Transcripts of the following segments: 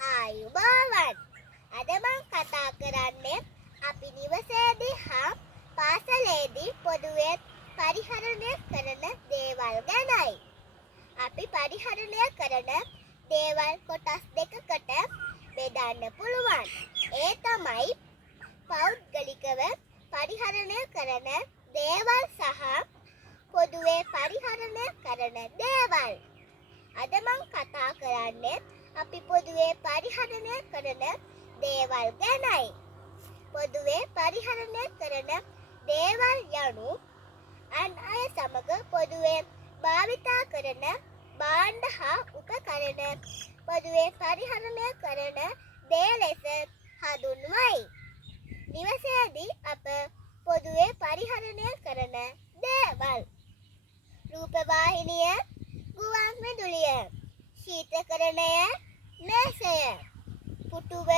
ආයුබෝවන්. අද මං කතා කරන්නේ අපි නිවසේදී හා පාසලේදී පොදුවේ පරිහරණය කරන දේවල් ගැනයි. අපි පරිහරණය කරන දේවල් කොටස් දෙකකට බෙදන්න පුළුවන්. ඒ තමයි පෞද්ගලිකව පරිහරණය කරන දේවල් සහ පොදුවේ පරිහරණය කරන දේවල්. අද මං කතා කරන්නේ අපි පොදුවේ පරිහරණය කරන දේවල් ගැනයි. පොදුවේ පරිහරණය කරන දේවල් යනු අන් අය සමග පොදුවේ භාවිතා කරන භාණ්ඩ හා උපකරණ පොදුවේ පරිහරණය කරන දේ ලෙස හඳුන්වයි. නිවසේදී අප පොදුවේ පරිහරණය කරන දේවල්: රූපවාහිනිය, ගුවන් විදුලිය, ශීතකරණය, මේසය, පුටුව,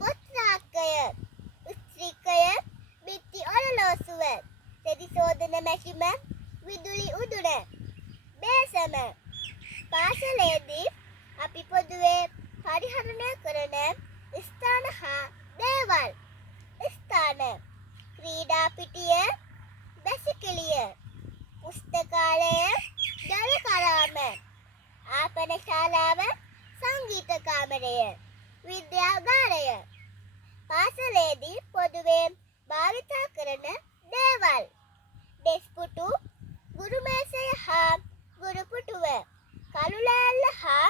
පොත් රාක්කය, ස්ත්‍රිකය, බිත්ති ඔරලෝසුව, රෙදි සෝදන මැෂිම, විදුලි උදුන, බේසම. පාසලේදී අපි පොදුවේ පරිහරණය කරන ස්ථාන හා දේවල්: ස්ථාන: ක්‍රීඩා පිටිය, බැසිකලිය, පුස්තකාලය, ජලකරාම, ආපන ශාලාව, සංගීත කාමරය, විද්‍යාගාරය. පාසලේදී පොදුවේ භාවිතා කරන දේවල්: ඩෙස්ක් පුටු, ගුරු මේසය හා ගුරු පුටුව, කළු ලෑල්ල හා